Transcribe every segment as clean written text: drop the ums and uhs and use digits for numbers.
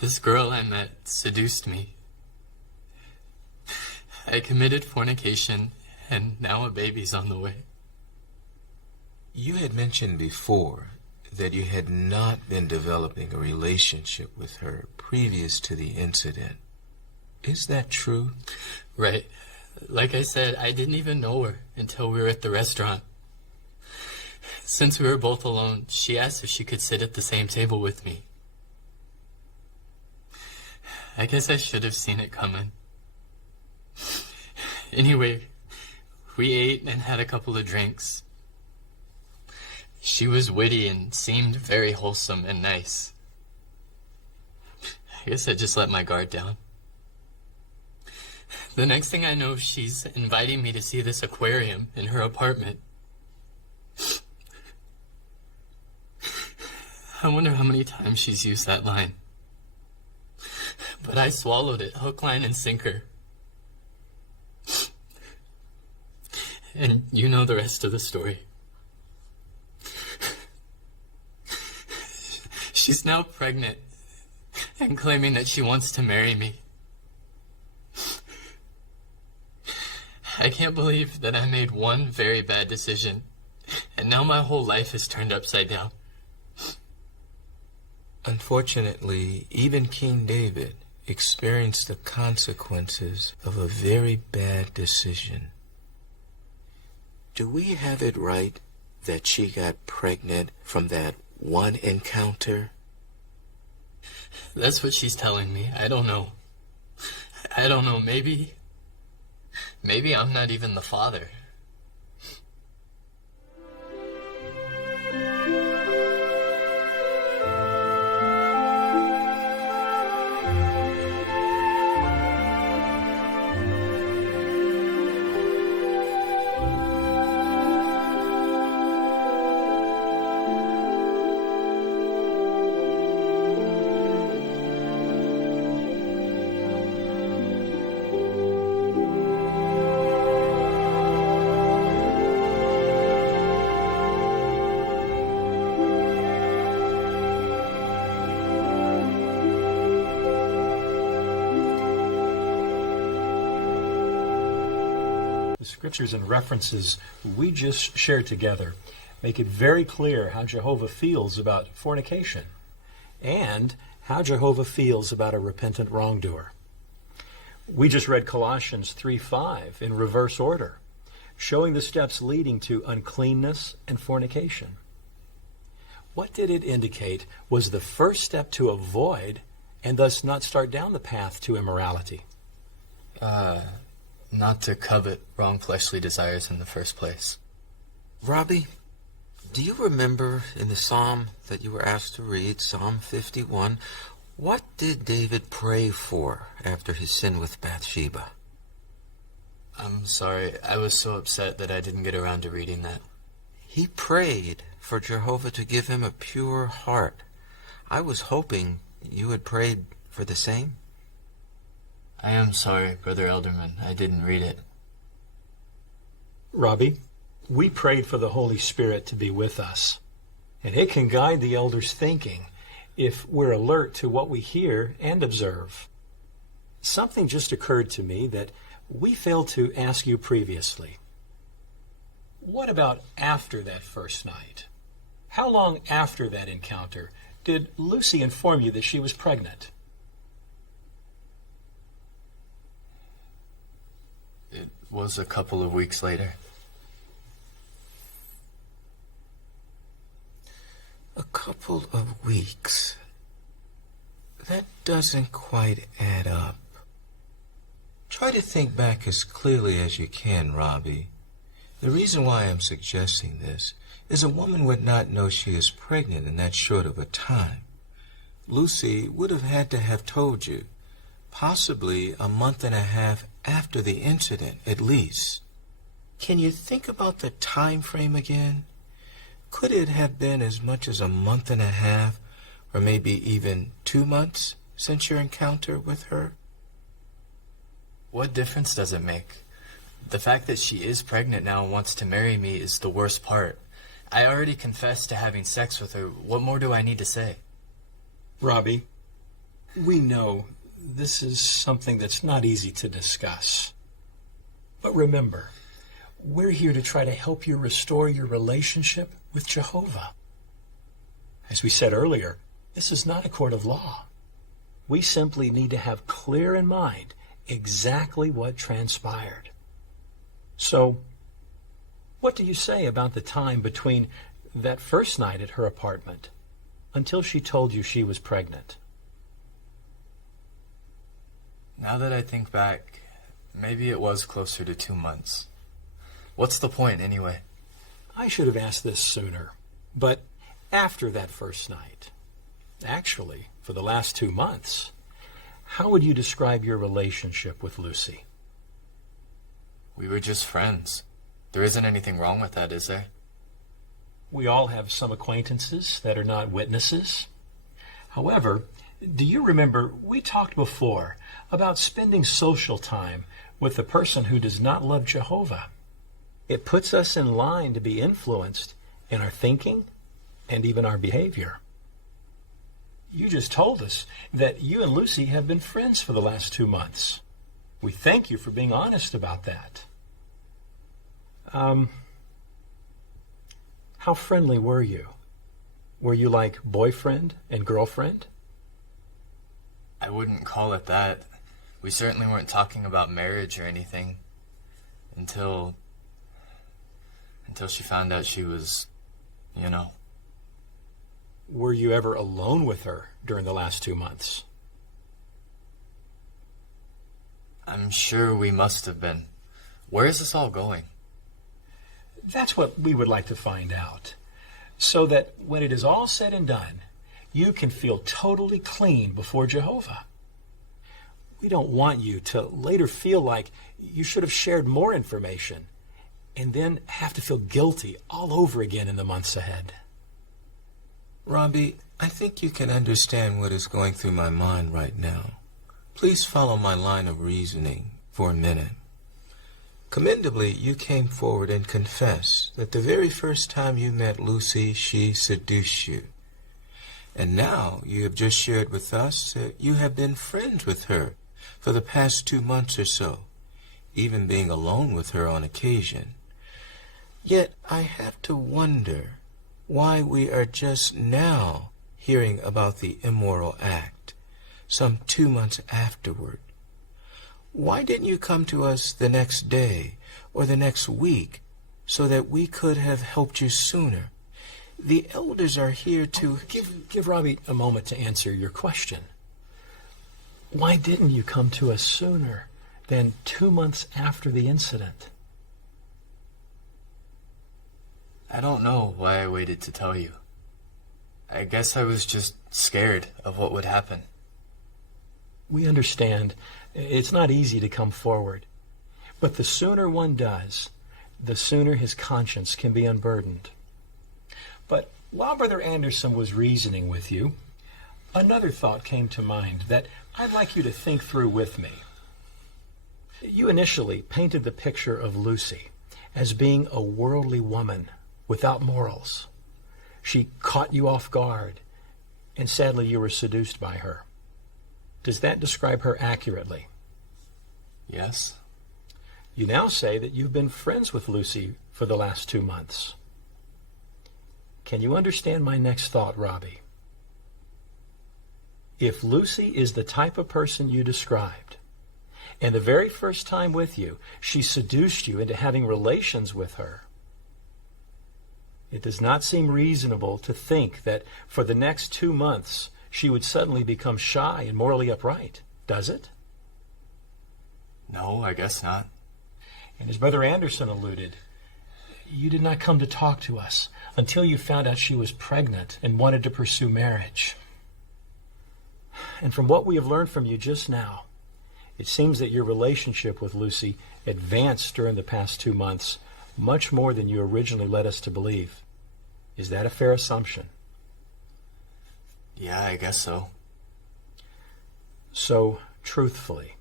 This girl I met seduced me. I committed fornication, and now a baby's on the way. You had mentioned before that you had not been developing a relationship with her previous to the incident. Is that true? Right. Like I said, I didn't even know her until we were at the restaurant. Since we were both alone, she asked if she could sit at the same table with me. I guess I should have seen it coming. Anyway, we ate and had a couple of drinks. She was witty and seemed very wholesome and nice. I guess I just let my guard down. The next thing I know, she's inviting me to see this aquarium in her apartment. I wonder how many times she's used that line. But I swallowed it, hook, line, and sinker. And you know the rest of the story. She's now pregnant and claiming that she wants to marry me. I can't believe that I made one very bad decision, and now my whole life is turned upside down. Unfortunately, even King David experienced the consequences of a very bad decision. Do we have it right that she got pregnant from that one encounter? That's what she's telling me. I don't know. Maybe I'm not even the father. Scriptures and references we just shared together make it very clear how Jehovah feels about fornication and how Jehovah feels about a repentant wrongdoer. We just read Colossians 3:5 in reverse order, showing the steps leading to uncleanness and fornication. What did it indicate was the first step to avoid and thus not start down the path to immorality? Not to covet wrong fleshly desires in the first place. Robbie, do you remember in the psalm that you were asked to read, Psalm 51, what did David pray for after his sin with Bathsheba? I'm sorry, I was so upset that I didn't get around to reading that. He prayed for Jehovah to give him a pure heart. I was hoping you had prayed for the same. I am sorry, Brother Elderman. I didn't read it. Robbie, we prayed for the Holy Spirit to be with us, and it can guide the elders' thinking if we're alert to what we hear and observe. Something just occurred to me that we failed to ask you previously. What about after that first night? How long after that encounter did Lucy inform you that she was pregnant? It was a couple of weeks later. A couple of weeks? That doesn't quite add up. Try to think back as clearly as you can, Robbie. The reason why I'm suggesting this is a woman would not know she is pregnant in that short of a time. Lucy would have had to have told you, possibly a month and a half after the incident, at least. Can you think about the time frame again? Could it have been as much as a month and a half, or maybe even 2 months since your encounter with her? What difference does it make? The fact that she is pregnant now and wants to marry me is the worst part. I already confessed to having sex with her. What more do I need to say? Robbie, We know this is something that's not easy to discuss. But remember, we're here to try to help you restore your relationship with Jehovah. As we said earlier, this is not a court of law. We simply need to have clear in mind exactly what transpired. So, what do you say about the time between that first night at her apartment until she told you she was pregnant? Now that I think back, maybe it was closer to 2 months. What's the point, anyway? I should have asked this sooner, but after that first night, actually, for the last 2 months, how would you describe your relationship with Lucy? We were just friends. There isn't anything wrong with that, is there? We all have some acquaintances that are not witnesses. However, do you remember we talked before about spending social time with the person who does not love Jehovah? It puts us in line to be influenced in our thinking and even our behavior. You just told us that you and Lucy have been friends for the last 2 months. We thank you for being honest about that. How friendly were you? Were you like boyfriend and girlfriend? I wouldn't call it that. We certainly weren't talking about marriage or anything until she found out she was, you know. Were you ever alone with her during the last 2 months? I'm sure we must have been. Where is this all going? That's what we would like to find out, so that when it is all said and done, you can feel totally clean before Jehovah. We don't want you to later feel like you should have shared more information and then have to feel guilty all over again in the months ahead. Robbie, I think you can understand what is going through my mind right now. Please follow my line of reasoning for a minute. Commendably, you came forward and confessed that the very first time you met Lucy, she seduced you. And now you have just shared with us that you have been friends with her for the past 2 months or so, even being alone with her on occasion. Yet I have to wonder why we are just now hearing about the immoral act, some 2 months afterward. Why didn't you come to us the next day or the next week so that we could have helped you sooner? The elders are here to... Give Robbie a moment to answer your question. Why didn't you come to us sooner than 2 months after the incident? I don't know why I waited to tell you. I guess I was just scared of what would happen. We understand it's not easy to come forward, but the sooner one does, the sooner his conscience can be unburdened. But while Brother Anderson was reasoning with you, another thought came to mind that I'd like you to think through with me. You initially painted the picture of Lucy as being a worldly woman without morals. She caught you off guard, and sadly you were seduced by her. Does that describe her accurately? Yes. You now say that you've been friends with Lucy for the last 2 months. Can you understand my next thought, Robbie? If Lucy is the type of person you described, and the very first time with you, she seduced you into having relations with her, it does not seem reasonable to think that for the next 2 months she would suddenly become shy and morally upright, does it? No, I guess not. And as Brother Anderson alluded, you did not come to talk to us until you found out she was pregnant and wanted to pursue marriage. And from what we have learned from you just now, it seems that your relationship with Lucy advanced during the past 2 months much more than you originally led us to believe. Is that a fair assumption? Yeah, I guess so. So, truthfully,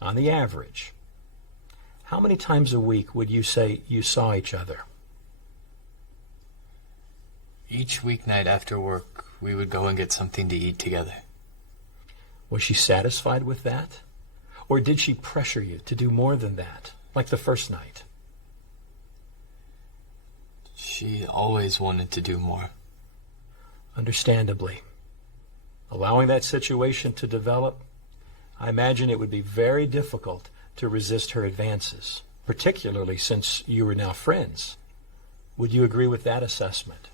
on the average, how many times a week would you say you saw each other? Each weeknight after work, we would go and get something to eat together. Was she satisfied with that? Or did she pressure you to do more than that, like the first night? She always wanted to do more. Understandably. Allowing that situation to develop, I imagine it would be very difficult to resist her advances, particularly since you are now friends. Would you agree with that assessment?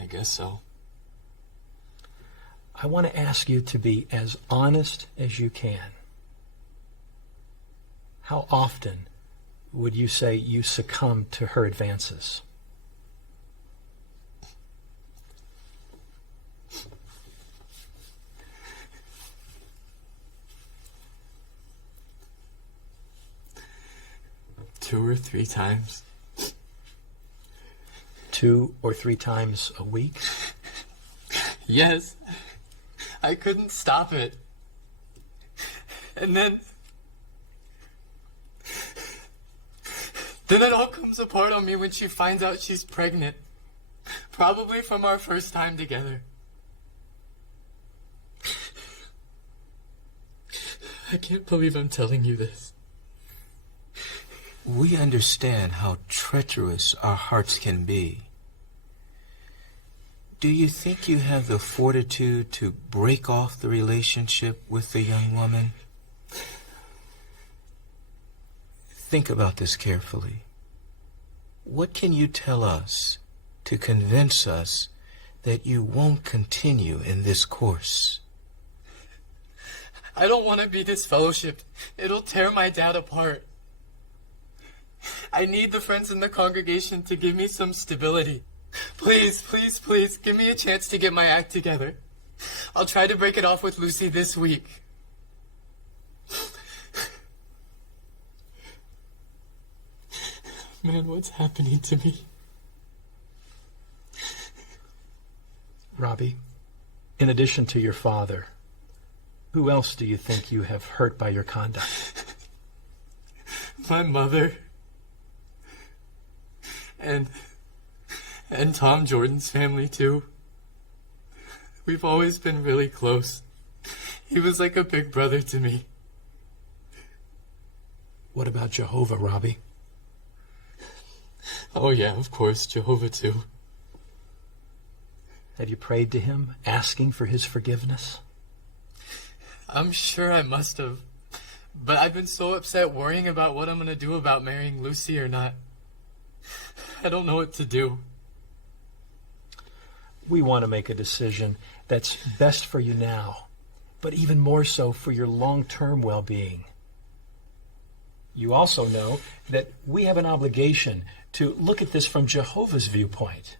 I guess so. I want to ask you to be as honest as you can. How often would you say you succumb to her advances? Two or three times. 2 or 3 times a week? Yes. I couldn't stop it. And then it all comes apart on me when she finds out she's pregnant. Probably from our first time together. I can't believe I'm telling you this. We understand how treacherous our hearts can be. Do you think you have the fortitude to break off the relationship with the young woman? Think about this carefully. What can you tell us to convince us that you won't continue in this course? I don't want to be disfellowshipped. It'll tear my dad apart. I need the friends in the congregation to give me some stability. Please, please, please, give me a chance to get my act together. I'll try to break it off with Lucy this week. Man, what's happening to me? Robbie, in addition to your father, who else do you think you have hurt by your conduct? My mother. And Tom Jordan's family, too. We've always been really close. He was like a big brother to me. What about Jehovah, Robbie? Oh yeah, of course, Jehovah too. Have you prayed to him, asking for his forgiveness? I'm sure I must have. But I've been so upset worrying about what I'm going to do about marrying Lucy or not. I don't know what to do. We want to make a decision that's best for you now, but even more so for your long-term well-being. You also know that we have an obligation to look at this from Jehovah's viewpoint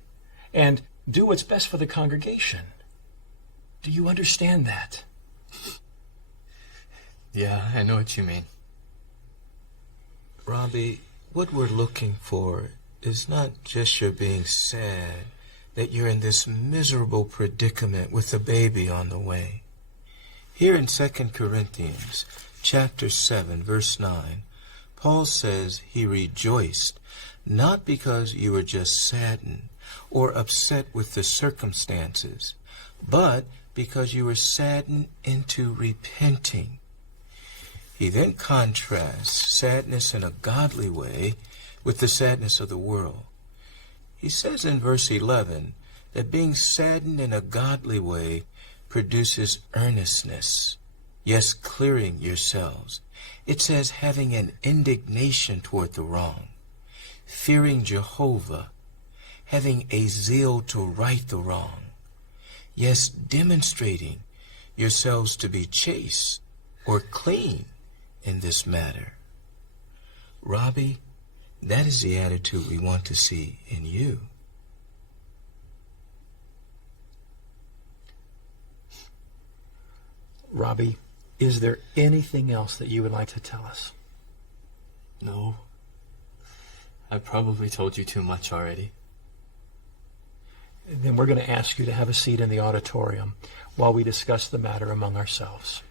and do what's best for the congregation. Do you understand that? Yeah, I know what you mean. Robbie, what we're looking for is not just your being sad that you're in this miserable predicament with a baby on the way. Here in 2 Corinthians chapter 7, verse 9, Paul says he rejoiced not because you were just saddened or upset with the circumstances, but because you were saddened into repenting. He then contrasts sadness in a godly way with the sadness of the world. He says in verse 11 that being saddened in a godly way produces earnestness, yes, clearing yourselves. It says having an indignation toward the wrong, fearing Jehovah, having a zeal to right the wrong, yes, demonstrating yourselves to be chaste or clean in this matter. Robbie, that is the attitude we want to see in you. Robbie, is there anything else that you would like to tell us? No. I probably told you too much already. Then we're going to ask you to have a seat in the auditorium while we discuss the matter among ourselves.